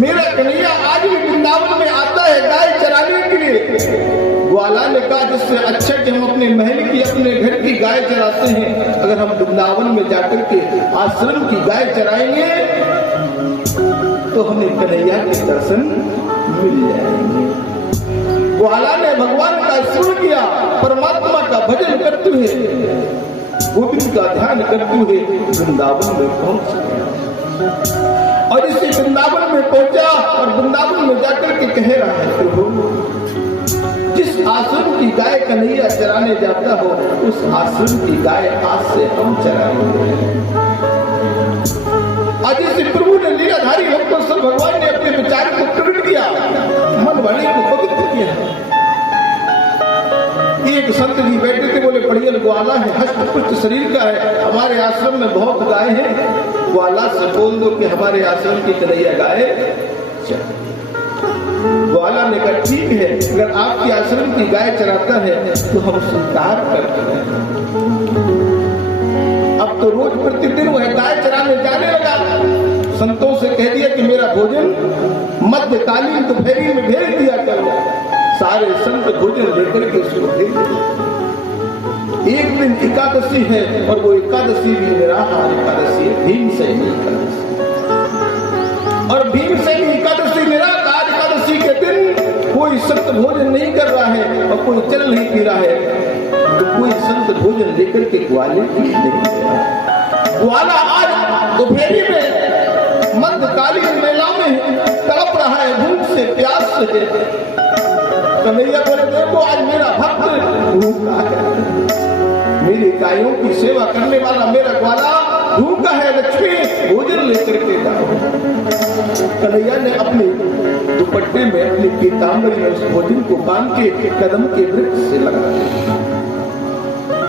मेरा कन्हैया आज भी वृंदावन में आता है गाय चराने के लिए। ग्वाला ने कहा जिससे अच्छा कि हम अपने महल की अपने घर की गाय चराते हैं, अगर हम वृंदावन में जाकर के आश्रम की गाय चराएंगे तो हमें कन्हैया के दर्शन मिल जाएंगे। ग्वाला ने भगवान का स्मरण किया, परमात्मा का भजन करते हुए, गोविंद का ध्यान करते हुए वृंदावन में पहुंच गया। और इसी वृंदावन में पहुंचा और वृंदावन में जाकर के कह रहा है, प्रभु जिस आश्रम की गाय कन्हैया चराने जाता हो उस आश्रम की गाय आज से हम चराएंगे। आज इस प्रभु ने लीलाधारी भक्तों भगवान ने अपने विचार को प्रकट किया, मन वाणी को पवित्र किया। एक संत जी बैठे थे, बोले बढ़िया ग्वाला है, हष्ट-पुष्ट शरीर का है, हमारे आश्रम में बहुत गाय है, ग्वाला से बोल दो कि हमारे आश्रम की कन्हैया गाय चराए। ग्वाला ने कहा ठीक है, अगर आपके आश्रम की गाय चराता है तो हम स्वीकार करते हैं। अब तो रोज प्रतिदिन वह गाय चराने जाने लगा। संतों से कह दिया कि मेरा भोजन मध्यकालीन दोपहरी में भेज दिया करो। सारे संत भोजन लेकर के उसको भेज दिए। एक दिन एकादशी है और वो एकादशी भी निराहार एकादशी है, भीमसेनी एकादशी। और भीमसेनी एकादशी निराहार एकादशी के दिन कोई संत भोजन नहीं कर रहा है और कोई जल नहीं पी रहा है, तो कोई संत भोजन लेकर के ग्वाले की नहीं गया। ग्वाला आज दोपहरी में मध्यकालीन मेला में तड़प रहा है, भूख से प्यास से। कन्हैया बोले देखो आज मेरा भक्त भूखा है, मेरी गायों की सेवा करने वाला मेरा ग्वाला भूखा है, लक्ष्मी भोजन लेकर के जाओ। कन्हैया ने अपने दुपट्टे में अपनी पीतांबरी में उस भोजन को बांध के कदम के वृक्ष से लगा दिया।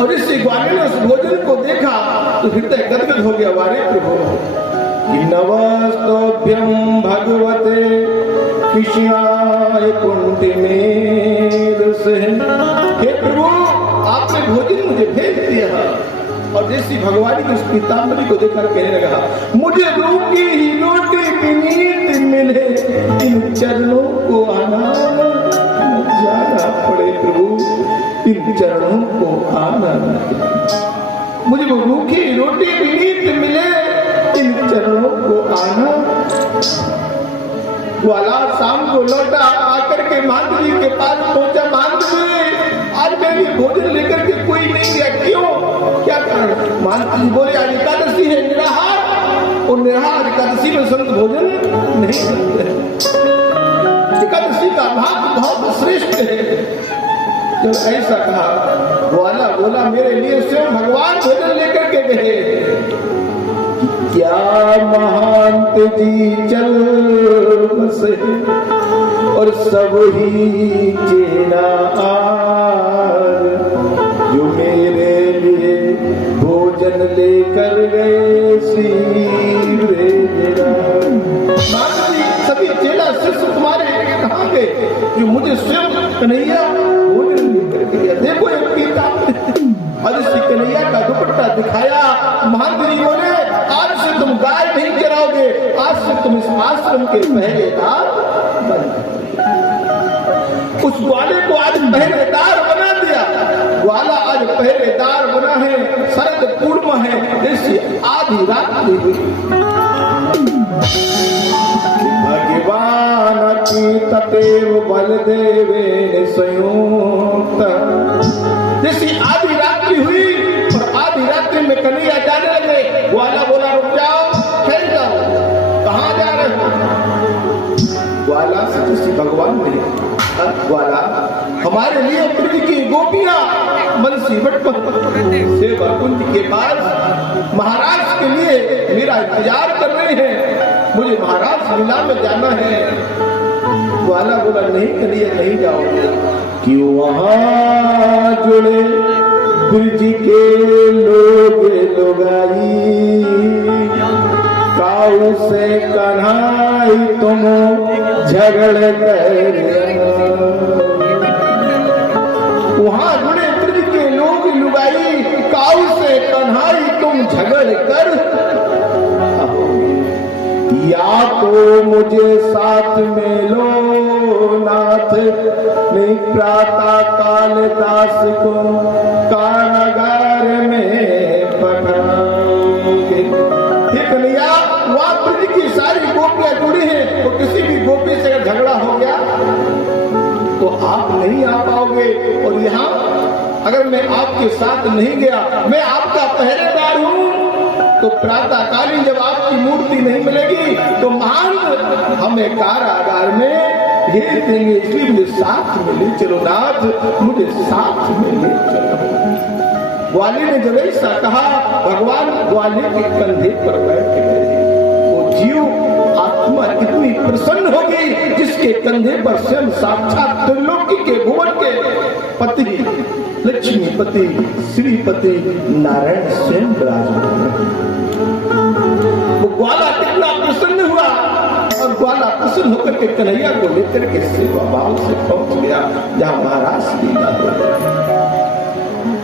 और इस ग्वाले ने उस भोजन को देखा तो हृदय गदगद हो गया। वारे प्रभु नमस्तोभ्यं भगवते कृष्णाय कुंती में से, हे प्रभु आपने भोजन मुझे भेज दिया। और जैसी भगवान की उस पीतांबरी को देखकर कहने लगा, मुझे रूखी ही रोटी की नींद मिले, इन चरणों को आना न जाना पड़े। प्रभु इन चरणों को आना न, मुझे वो रूखी रोटी की नींद मिले, इन चरणों को आना। ग्वाला शाम को लौटा, आकर के मांडवी के पास पहुंचा। मांडवी आज मेरी भोजन लेकर के कोई नहीं गया, क्यों, क्या कारण? मांडवी बोले आज एकादशी है, निराहार, और निराहार एकादशी में संत भोजन नहीं करते। एकादशी का भाग बहुत श्रेष्ठ है। जब ऐसा कहा, ग्वाला बोला मेरे लिए स्वयं भगवान भोजन लेकर के गए। क्या महंत जी चल बसे और सब ही चेना आर, जो मेरे लिए भोजन लेकर गए सभी चेला शिष्य तुम्हारे कहाँ गए, जो मुझे स्वयं कन्हैया भोजन लेकर गया। देखो एक पीतांबरी और इस कन्हैया का दुपट्टा दिखाया। महांतरी बोले आज से तुम गाय नहीं चराओगे, आज से तुम इस आश्रम के पहरेदार बन। उस ग्वाले को आज पहरेदार बना दिया। ग्वाला आज पहरेदार बना है, शरद पूर्णिमा है, जैसी आधी रात्रि हुई। भगवान की ततेव बलदेवे संयुक्त, जैसी आधी रात्रि हुई और आधी रात्रि में कन्हैया जाने लगे। ग्वाला बोला रुक जाओ, ठहर जाओ, कहाँ जा रहे हो? ग्वाला सचि भगवान ने, ग्वाला हमारे लिए ब्रज की गोपियां बंसी बट सेवा कुंज के पास महाराज के लिए मेरा इंतजार कर रहे हैं, मुझे महाराज लीला में जाना है। ग्वाला बोला नहीं कन्हैया नहीं जाओगे, क्यों वहां जुड़े ब्रज के लोग लोगाई, काऊ से कन्हाई तुम झगड़ कर। वहां जुड़े ब्रज के लोग लुगाई, काऊ से कन्हाई तुम झगड़ कर। या तो मुझे साथ में लो नाथ, मैं प्रातः काल दास को कारागार में पठाऊंगी। हे कन्हैया, वहां ब्रज की सारी गोपियां जुड़ी हैं, तो किसी भी गोपी से अगर झगड़ा हो गया तो आप नहीं आ पाओगे। और यहाँ अगर मैं आपके साथ नहीं गया, मैं आपका पहरेदार हूं, तो प्रातः कालीन जब आपकी मूर्ति नहीं मिलेगी तो महान हमें कारागार में भेज देंगे। इसलिए मुझे साथ में ले चलो नाथ, मुझे साथ में ले चलो। ग्वाली ने जब ऐसा कहा, भगवान ग्वाली के कंधे पर बैठ गए। वो जीव आत्मा इतनी प्रसन्न होगी जिसके कंधे पर स्वयं साक्षात त्रिलोकी के भुवन के पति लक्ष्मीपति श्रीपति नारायण स्वयं विराजमान। वो ग्वाला कितना प्रसन्न हुआ, और ग्वाला प्रसन्न होकर के कन्हैया को लेकर के सेवा भाव से पहुंच गया जहां महाराज लीला हो रही।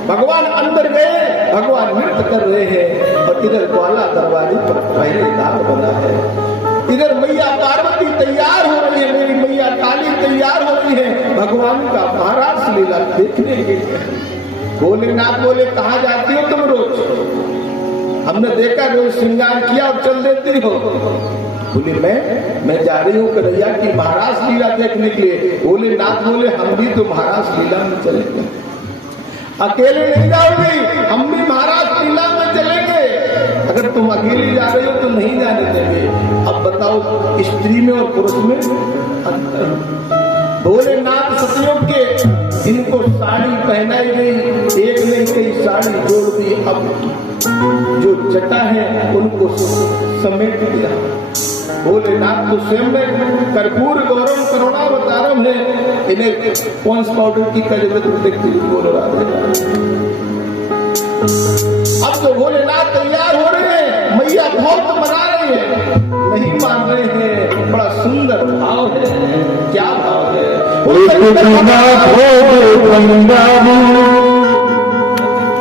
भगवान अंदर गए, भगवान नृत्य कर रहे हैं, और इधर ग्वाला दरवाजे पर पहरेदार बना है। इधर मैया पार्वती तैयार हो रही है, मेरी मैया काली तैयार हो रही है भगवान का महाराज लीला देखने के लिए। भोलेनाथ बोले, कहाँ जाती हो तुम रोज? हमने देखा रोज श्रृंगार किया और चल देती हो। बोले मैं जा रही हूँ कन्हैया की महाराज लीला देखने के लिए। भोलेनाथ बोले, हम भी तो महाराज लीला में चलेंगे। अकेले नहीं जाओगी, हम भी महाराज लीला में चलेंगे। अगर तुम अकेले जा रहे हो तो नहीं जाने देंगे। अब बताओ, स्त्री में और पुरुष में अंतर। भोलेनाथ सतयुग के, इनको साड़ी पहनाई गई, एक ने कई साड़ी जोड़ दी। अब जो जटा है उनको समेट दिया। भोलेनाथ तो स्वयं में कर्पूर गौरव करुणावतारम है, इन्हें पॉन्स पाउडर की जरूरत देखती बोल रहा है। अब तो भोलेनाथ तैयार हो रहे हैं, मैया बहुत मना रही है, नहीं मान रहे हैं। बड़ा सुंदर भाव है। क्या भाव है?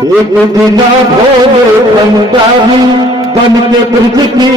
एक दिना भोले पंजाबी बन के ब्रज की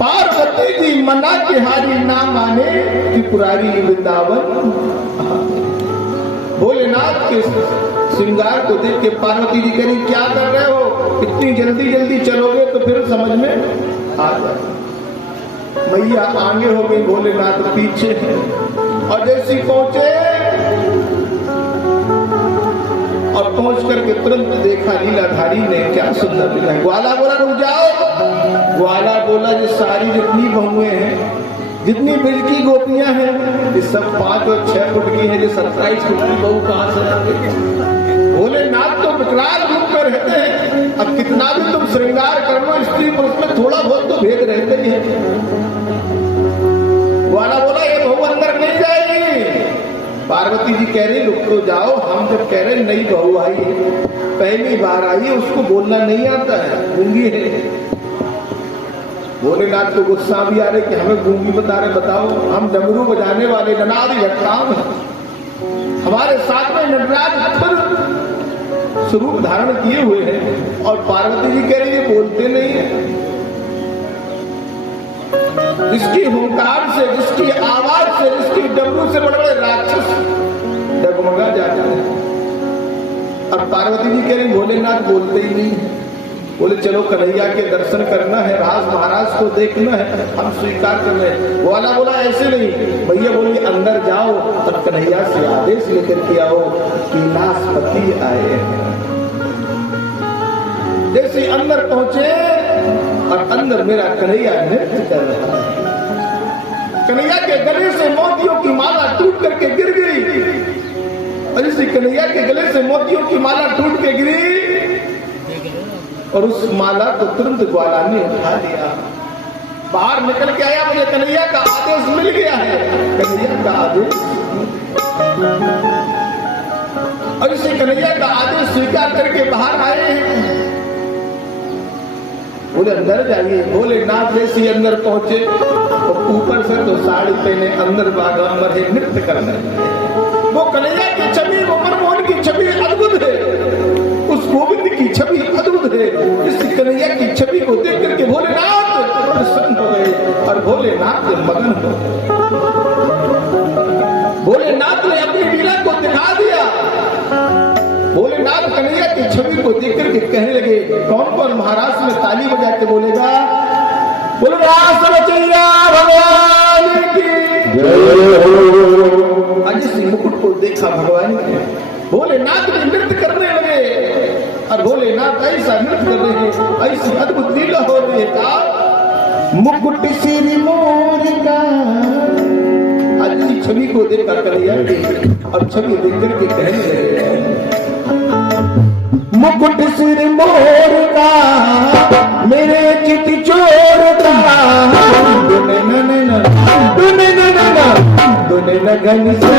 पार्वती जी मना के हारी ना माने कि पुरारी वृंदावन। भोलेनाथ के श्रृंगार को देख के पार्वती जी कह रही क्या कर रहे हो, इतनी जल्दी जल्दी चलोगे तो फिर समझ में आ जाए। मैया आगे हो गई, भोलेनाथ पीछे, और जैसी पहुंचे और पहुंच करके तुरंत देखा लीलाधारी ने क्या सुंदर लीला। ग्वाला बोला रुक जाओ। ग्वाला बोला ये सारी जितनी बहुएं हैं, जितनी ब्रज की गोपियां हैं, ये सब 5 और 6 फुट की है, ये 27 फुट की बहू कहां से आ गई। भोलेनाथ तो विकराल रूप में रहते हैं, अब कितना भी तुम श्रृंगार कर लो स्त्री पुरुष में थोड़ा बहुत तो भेद रहते ही है। ग्वाला बोला ये बहू अंदर नहीं जाएगी। पार्वती जी कह रही रुक तो जाओ, हम जब कह रहे नई बहू आई है, पहली बार आई है, उसको बोलना नहीं आता है, गूंगी है। भोलेनाथ को गुस्सा भी आ रहे कि हमें गूंगी बता रहे, बताओ हम डमरू बजाने वाले ननाद यक्षाम, हमारे साथ में नटराज खुद स्वरूप धारण किए हुए हैं, और पार्वती जी कह रही है बोलते नहीं है। जिसकी हुंकार से, जिसकी आवाज से, जिसकी डमरू से बड़े बड़े राक्षस डगमगा जाते हैं। और पार्वती जी कह रही भोलेनाथ बोलते ही नहीं। बोले चलो कन्हैया के दर्शन करना है, राज महाराज को देखना है, हम स्वीकार कर रहे हैं। ग्वाला बोला ऐसे नहीं। भैया बोलिए अंदर जाओ और कन्हैया से आदेश लेकर के आओ कि नासपति आए हैं। जैसे अंदर पहुंचे और अंदर मेरा कन्हैया नृत्य कर रहा है। कन्हैया के गले से मोतियों की माला टूट करके गिर गई, और इसी कन्हैया के गले से मोतियों की माला टूट के गिरी, और उस माला को तुरंत ग्वाला ने उठा लिया, बाहर निकल के आया। मुझे कन्हैया का आदेश मिल गया है, कन्हैया का आदेश, और इसी कन्हैया का आदेश स्वीकार करके बाहर आए हैं। बोले अंदर जाइए। भोलेनाथ जैसे अंदर पहुंचे और ऊपर से तो साड़ी पहने, अंदर बागंबर है, नृत्य करने लगे। वो कन्हैया की छवि, वो मनमोहन की छवि अद्भुत है, उस गोविंद की छवि अद्भुत है। इस कन्हैया की छवि को देख करके भोलेनाथ प्रसन्न हो गए और भोलेनाथ मगन हो गए। भोलेनाथ ने अपनी लीला को दिखा दिया। भोलेनाथ कन्हैया की छवि को देख करके कहने लगे, कौन कौन महाराष्ट्र में ताली बजा के बोलेगा, बोलो रासरचैया भगवान की जय हो। आज इस मुकुट को देखा भगवान ने, भोलेनाथ ने नृत्य करने लगे, और भोलेनाथ ऐसा नृत्य कर रहे हैं, ऐसी अद्भुत लीला हो रही है। का मुकुट सिर मोर का, आज इसी छवि को देखकर कन्हैया की, और छवि देख करके कहने लगे, मुकुट सिर मोर का मेरे चित चोर का, दुने न दुने न गन से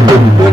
Good.